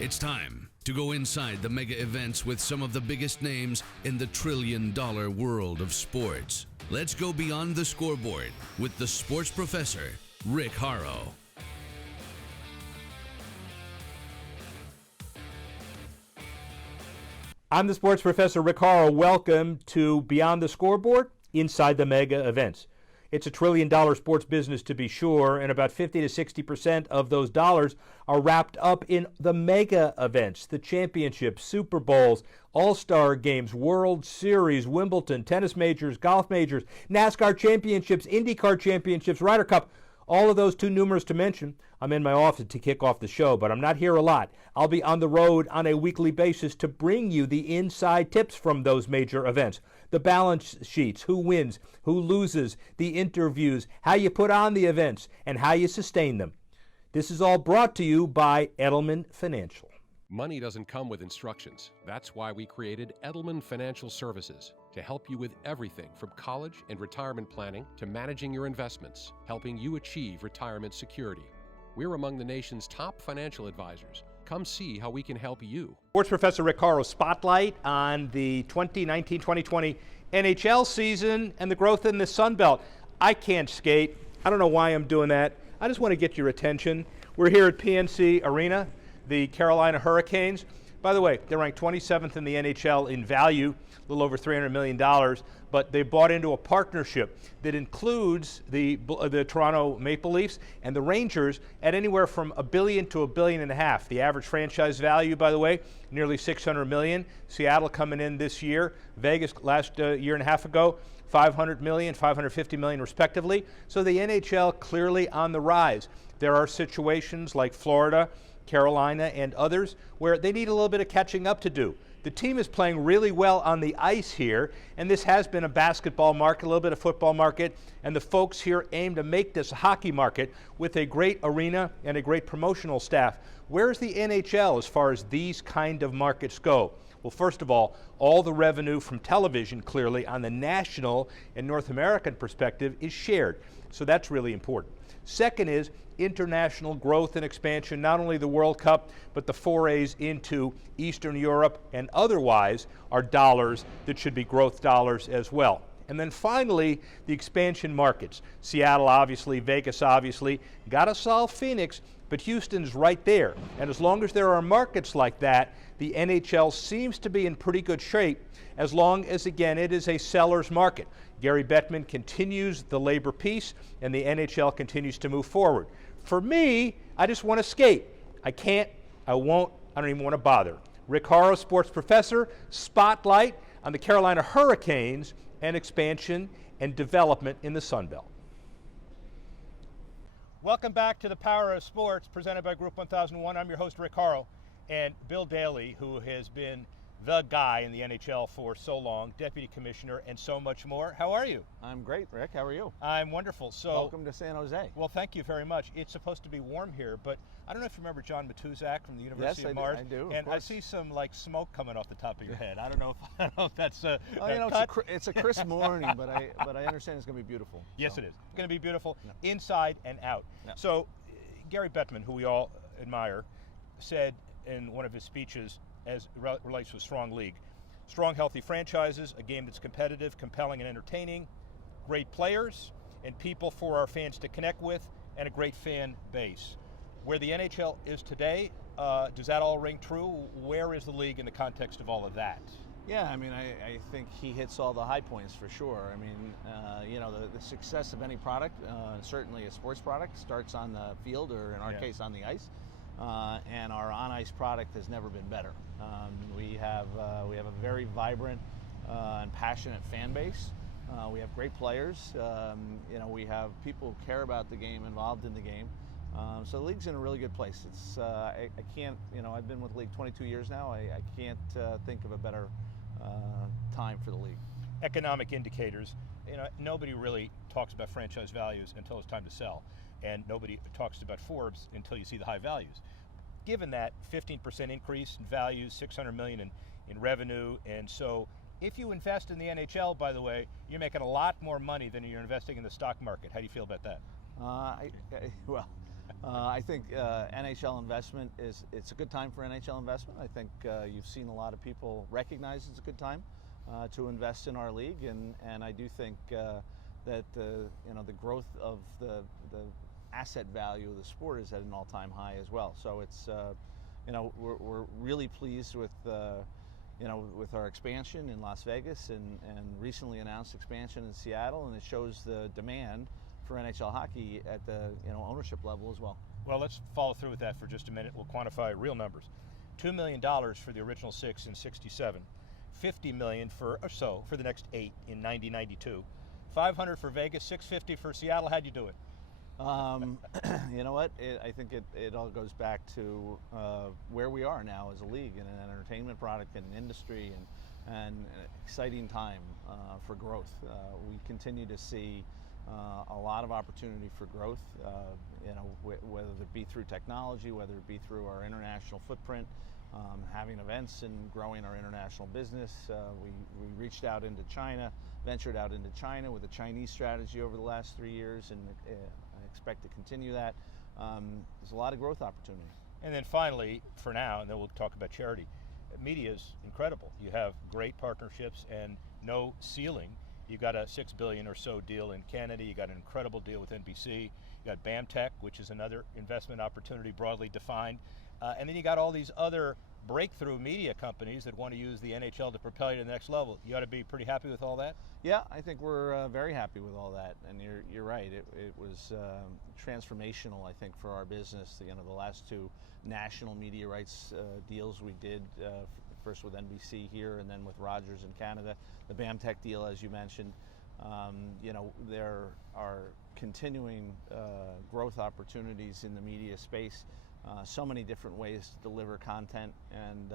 It's time to go inside the mega events with some of the biggest names in the trillion-dollar world of sports. Let's go beyond the scoreboard with the sports professor, Rick Horrow. I'm the sports professor, Rick Horrow. Welcome to Beyond the Scoreboard, Inside the Mega Events. It's a trillion-dollar sports business, to be sure, and about 50 to 60% of those dollars are wrapped up in the mega events, the championships, Super Bowls, AllStar games, World Series, Wimbledon, tennis majors, golf majors, NASCAR championships, IndyCar championships, Ryder Cup. All of those too numerous to mention. I'm in my office to kick off the show, but I'm not here a lot. I'll be on the road on a weekly basis to bring you the inside tips from those major events. The balance sheets, who wins, who loses, the interviews, how you put on the events, and how you sustain them. This is all brought to you by Edelman Financial. Money doesn't come with instructions. That's why we created Edelman Financial Services to help you with everything from college and retirement planning to managing your investments, helping you achieve retirement security. We're among the nation's top financial advisors. Come see how we can help you. Sports Professor Rick Horrow, spotlight on the 2019-2020 NHL season and the growth in the Sun Belt. I can't skate. I don't know why I'm doing that. I just want to get your attention. We're here at PNC Arena, the Carolina Hurricanes. By the way, they're ranked 27th in the NHL in value, a little over $300 million, but they bought into a partnership that includes the Toronto Maple Leafs and the Rangers at anywhere from $1 billion to $1.5 billion. The average franchise value, by the way, nearly $600 million. Seattle coming in this year, Vegas last year and a half ago, $500 million, $550 million respectively. So the NHL clearly on the rise. There are situations like Florida, Carolina, and others where they need a little bit of catching up to do. The team is playing really well on the ice here, and this has been a basketball market, a little bit of football market, and the folks here aim to make this a hockey market with a great arena and a great promotional staff. Where's the NHL as far as these kind of markets go? Well, first of all the revenue from television, clearly, on the national and North American perspective is shared, so that's really important. Second is international growth and expansion, not only the World Cup, but the forays into Eastern Europe and otherwise are dollars that should be growth dollars as well. And then finally, the expansion markets. Seattle, obviously, Vegas, obviously. Got to solve Phoenix, but Houston's right there. And as long as there are markets like that, the NHL seems to be in pretty good shape, as long as, again, it is a seller's market. Gary Bettman continues the labor peace, and the NHL continues to move forward. For me, I just want to skate. I can't, I won't, I don't even want to bother. Rick Horrow, sports professor, spotlight on the Carolina Hurricanes and expansion and development in the Sun Belt. Welcome back to the Power of Sports, presented by Group 1001. I'm your host, Rick Horrow, and Bill Daly, who has been the guy in the NHL for so long, deputy commissioner, and so much more. How are you? I'm great, Rick. How are you? I'm wonderful. So, welcome to San Jose. Well, thank you very much. It's supposed to be warm here, but I don't know if you remember John Matuzak from the University of Mars. Yes, I do. And I see some smoke coming off the top of your head. I don't know if that's it's a crisp morning, but I understand it's going to be beautiful. Yes, so. it is. It's going to be beautiful inside and out. Yeah. So, Gary Bettman, who we all admire, said in one of his speeches, as relates to a strong league, strong, healthy franchises, a game that's competitive, compelling, and entertaining, great players, and people for our fans to connect with, and a great fan base. Where the NHL is today, does that all ring true? Where is the league in the context of all of that? Yeah, I mean, I think he hits all the high points for sure. I mean, the success of any product, certainly a sports product, starts on the field, or in our case, on the ice. And our on-ice product has never been better. We have a very vibrant and passionate fan base. We have great players. We have people who care about the game, involved in the game. So the league's in a really good place. It's I can't, I've been with the league 22 years now. I can't think of a better time for the league. Economic indicators. Nobody really talks about franchise values until it's time to sell, and nobody talks about Forbes until you see the high values. Given that 15% increase in values, $600 million in revenue, and so if you invest in the NHL, by the way, you're making a lot more money than you're investing in the stock market. How do you feel about that? Well, I think NHL Investment it's a good time for NHL Investment. I think you've seen a lot of people recognize it's a good time to invest in our league, and I do think that the growth of the asset value of the sport is at an all-time high as well. So it's we're really pleased with with our expansion in Las Vegas and recently announced expansion in Seattle, and it shows the demand for NHL hockey at the ownership level as well. Well, let's follow through with that for just a minute. We'll quantify real numbers. $2 million for the original 6 in '67, $50 million for the next 8 in 90-92, $500 for Vegas, $650 for Seattle. How'd you do it? You know what? I think it all goes back to where we are now as a league and an entertainment product and an industry and an exciting time for growth. We continue to see a lot of opportunity for growth, whether it be through technology, whether it be through our international footprint, having events and growing our international business. We reached out into China, ventured out into China with a Chinese strategy over the last 3 years, and I expect to continue that. There's a lot of growth opportunity. And then finally, for now, and then we'll talk about charity, media is incredible. You have great partnerships and no ceiling. You got a $6 billion or so deal in Canada. You got an incredible deal with NBC. You got BAMTech, which is another investment opportunity broadly defined. And then you got all these other breakthrough media companies that want to use the NHL to propel you to the next level. You ought to be pretty happy with all that? Yeah, I think we're very happy with all that. And you're right. It was transformational, I think, for our business. The last 2 national media rights deals we did, first with NBC here and then with Rogers in Canada. The BAMTech deal, as you mentioned. There are continuing growth opportunities in the media space. So many different ways to deliver content, and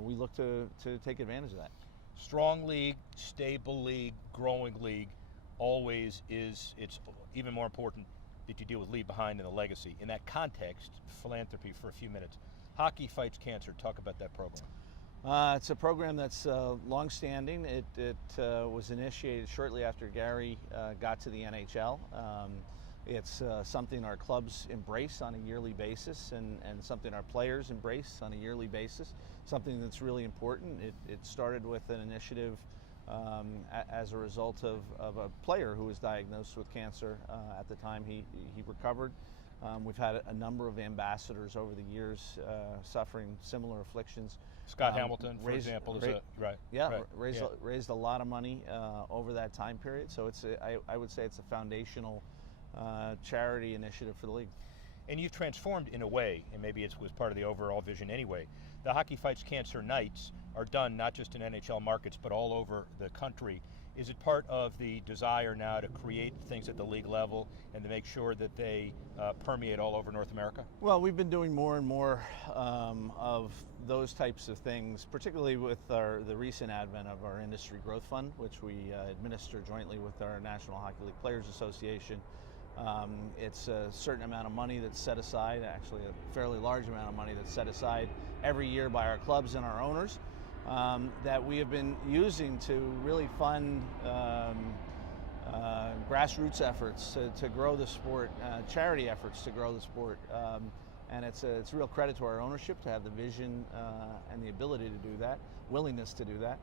we look to take advantage of that. Strong league, stable league, growing league, always it's even more important that you deal with leave behind and the legacy. In that context, philanthropy for a few minutes. Hockey Fights Cancer, talk about that program. It's a program that's long-standing. It was initiated shortly after Gary got to the NHL. It's something our clubs embrace on a yearly basis and something our players embrace on a yearly basis, something that's really important. It started with an initiative as a result of a player who was diagnosed with cancer at the time he recovered. We've had a number of ambassadors over the years suffering similar afflictions. Scott Hamilton, for example, is right. Yeah, right. Raised a lot of money over that time period. So I would say it's a foundational charity initiative for the league. And you've transformed in a way, and maybe it was part of the overall vision anyway. The Hockey Fights Cancer Nights are done not just in NHL markets, but all over the country. Is it part of the desire now to create things at the league level and to make sure that they permeate all over North America? Well, we've been doing more and more of those types of things, particularly with the recent advent of our Industry Growth Fund, which we administer jointly with our National Hockey League Players Association. It's a certain amount of money that's set aside, actually a fairly large amount of money that's set aside every year by our clubs and our owners. That we have been using to really fund grassroots efforts to grow the sport, charity efforts to grow the sport, and it's a real credit to our ownership to have the vision and the ability to do that, willingness to do that,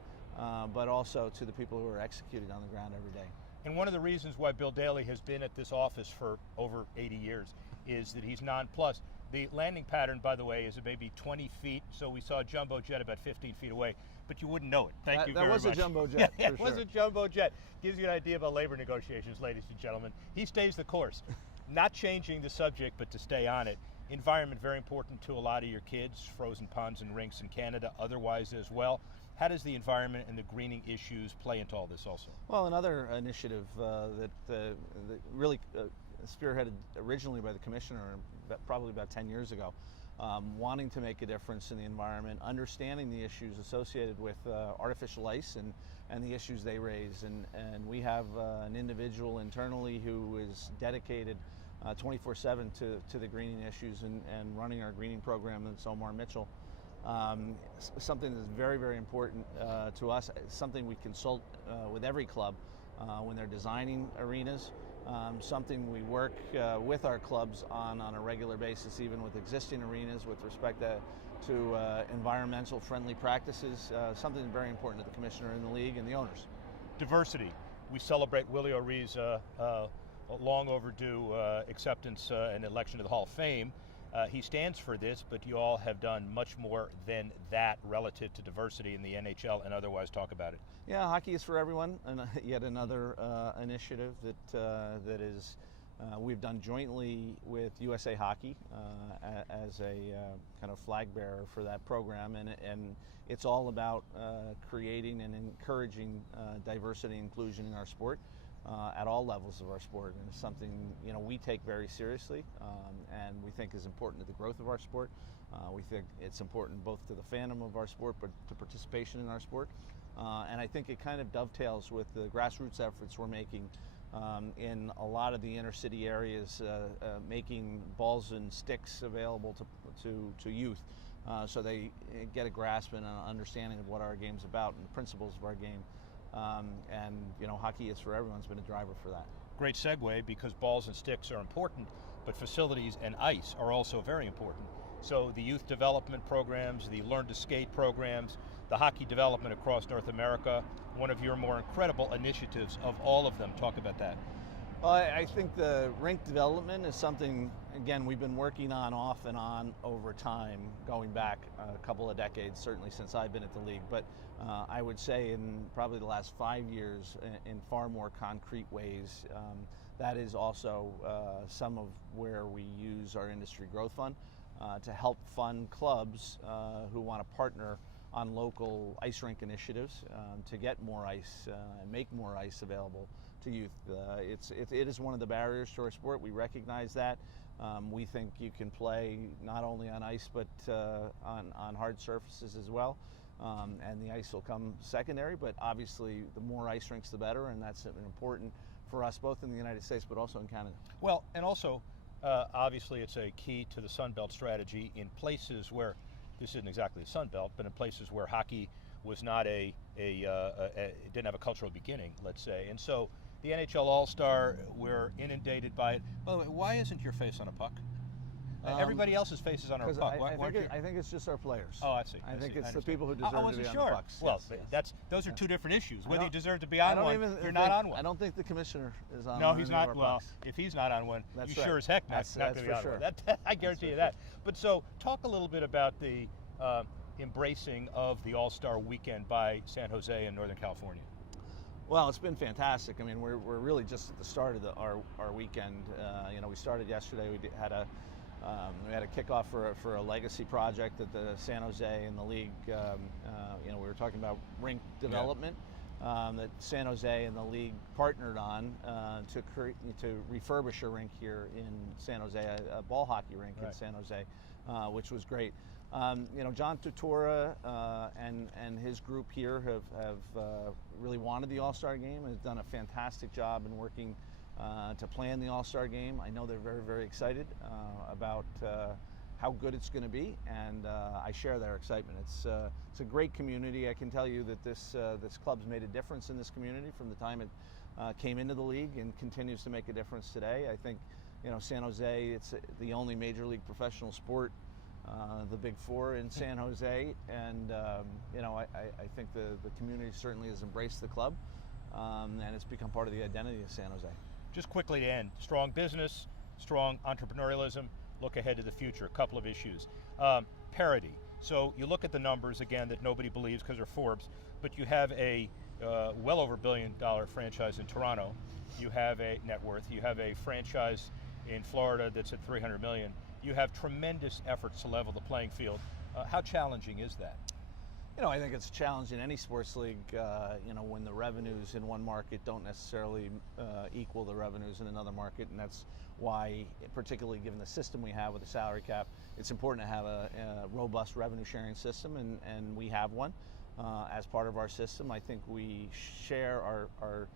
but also to the people who are executing on the ground every day. And one of the reasons why Bill Daly has been at this office for over 80 years is that he's nonplussed. The landing pattern, by the way, is maybe 20 feet, so we saw a jumbo jet about 15 feet away, but you wouldn't know it. Thank you very much. That was a jumbo jet, yeah, it was a jumbo jet. Gives you an idea about labor negotiations, ladies and gentlemen. He stays the course. Not changing the subject, but to stay on it. Environment, very important to a lot of your kids, frozen ponds and rinks in Canada, otherwise as well. How does the environment and the greening issues play into all this also? Well, another initiative that really spearheaded originally by the commissioner probably about 10 years ago, wanting to make a difference in the environment, understanding the issues associated with artificial ice and the issues they raise. And we have an individual internally who is dedicated 24/7 to the greening issues and running our greening program, and it's Omar Mitchell. Something that's very, very important to us, something we consult with every club when they're designing arenas, something we work with our clubs on a regular basis, even with existing arenas, with respect to environmental friendly practices, something very important to the commissioner and the league and the owners. Diversity. We celebrate Willie O'Ree's long overdue acceptance and election to the Hall of Fame. He stands for this, but you all have done much more than that relative to diversity in the NHL and otherwise. Talk about it. Yeah, hockey is for everyone, and yet another initiative that is we've done jointly with USA Hockey as a kind of flag bearer for that program, and it's all about creating and encouraging diversity and inclusion in our sport. At all levels of our sport, and it's something we take very seriously, and we think is important to the growth of our sport. We think it's important both to the fandom of our sport, but to participation in our sport. And I think it kind of dovetails with the grassroots efforts we're making in a lot of the inner city areas, making balls and sticks available to youth, so they get a grasp and an understanding of what our game's about and the principles of our game. And hockey is for everyone's been a driver for that. Great segue, because balls and sticks are important, but facilities and ice are also very important. So the youth development programs, the Learn to Skate programs, the hockey development across North America, one of your more incredible initiatives of all of them. Talk about that. Well, I think the rink development is something, again, we've been working on off and on over time, going back a couple of decades, certainly since I've been at the league. But I would say in probably the last 5 years, in far more concrete ways, that is also some of where we use our industry growth fund to help fund clubs who want to partner on local ice rink initiatives to get more ice and make more ice available to youth. It is one of the barriers to our sport. We recognize that. We think you can play not only on ice but on hard surfaces as well, and the ice will come secondary, but obviously the more ice rinks the better, and that's important for us both in the United States but also in Canada. Well, and also obviously it's a key to the Sun Belt strategy in places where this isn't exactly the Sun Belt, but in places where hockey was not it didn't have a cultural beginning, let's say. And so the NHL All-Star, we're inundated by it. By the way, why isn't your face on a puck? Everybody else's face is on a puck. I think it's just our players. Oh, I see. I think it's the people who deserve to be on the pucks. Well, yes. Those are two different issues. Whether you deserve to be on one, you're not on one. I don't think the commissioner is on one. No, he's not. Well, if he's not on one, that's you right. sure as heck not going to be on one. I guarantee you that. But so, talk a little bit about the embracing of the All-Star Weekend by San Jose and Northern California. Well, it's been fantastic. I mean, we're really just at the start of our weekend. We started yesterday. We had a kickoff for a legacy project that the San Jose and the league. We were talking about rink development that San Jose and the league partnered on to refurbish a rink here in San Jose, a ball hockey rink in San Jose, which was great. John Tutora and his group here have really wanted the All-Star Game and have done a fantastic job in working to plan the All-Star Game. I know they're very, very excited about how good it's going to be, and I share their excitement. It's a great community. I can tell you that this club's made a difference in this community from the time it came into the league and continues to make a difference today. I think San Jose, it's the only major league professional sport, the Big Four in San Jose, and I think the community certainly has embraced the club, and it's become part of the identity of San Jose. Just quickly to end, strong business, strong entrepreneurialism, look ahead to the future, a couple of issues. Parity. So you look at the numbers, again, that nobody believes because they're Forbes, but you have a well over $1 billion franchise in Toronto. You have a net worth. You have a franchise in Florida that's at $300 million. You have tremendous efforts to level the playing field. How challenging is that? I think it's a challenge in any sports league, when the revenues in one market don't necessarily equal the revenues in another market, and that's why, particularly given the system we have with the salary cap, it's important to have a robust revenue sharing system, and we have one as part of our system. I think we share our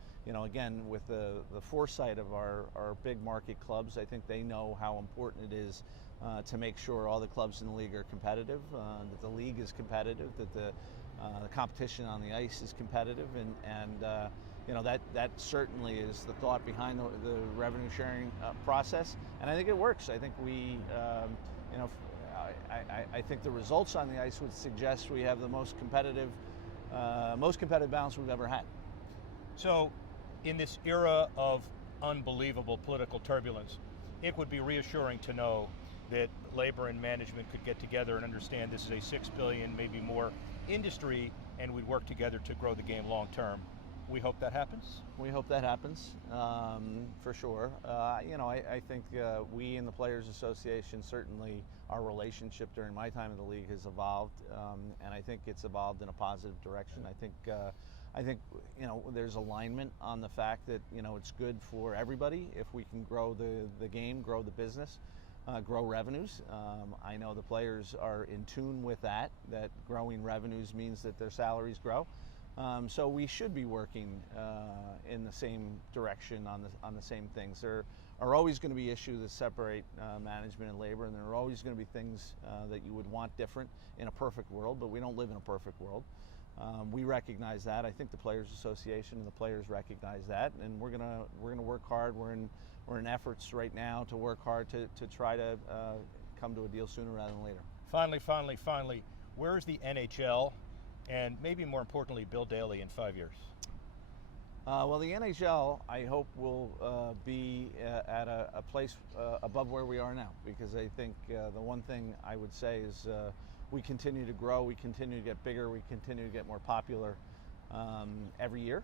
again, with the foresight of our big market clubs. I think they know how important it is to make sure all the clubs in the league are competitive, that the league is competitive, that the competition on the ice is competitive, and that certainly is the thought behind the revenue sharing process, and I think it works. I think I think the results on the ice would suggest we have the most competitive balance we've ever had. So, in this era of unbelievable political turbulence, it would be reassuring to know that labor and management could get together and understand this is a $6 billion, maybe more, industry, and we'd work together to grow the game long term. We hope that happens. We hope that happens, for sure. I think we in the Players Association, certainly our relationship during my time in the league has evolved, and I think it's evolved in a positive direction. I think there's alignment on the fact that it's good for everybody if we can grow the game, grow the business, grow revenues. I know the players are in tune with that growing revenues means that their salaries grow. So we should be working in the same direction on the same things. There are always going to be issues that separate management and labor, and there are always going to be things that you would want different in a perfect world, but we don't live in a perfect world. We recognize that. I think the Players Association and the players recognize that, and we're gonna work hard. We're in efforts right now to work hard to try to come to a deal sooner rather than later. Finally, where is the NHL? And maybe more importantly, Bill Daly in 5 years? Well, the NHL, I hope, will be at a place above where we are now, because I think the one thing I would say is we continue to grow, we continue to get bigger, we continue to get more popular every year,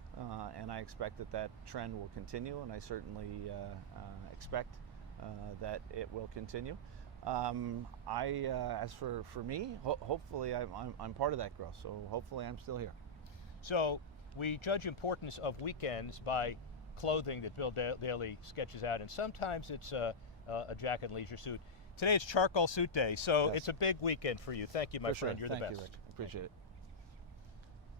and I expect that trend will continue, and I certainly expect that it will continue. As for me, hopefully I'm part of that growth. So hopefully I'm still here. So we judge importance of weekends by clothing that Bill Daly sketches out, and sometimes it's a jacket and leisure suit. Today it's charcoal suit day, so Yes. It's a big weekend for you. Thank you, my friend. Sure. You're Thank the best. You, Rick. Appreciate it.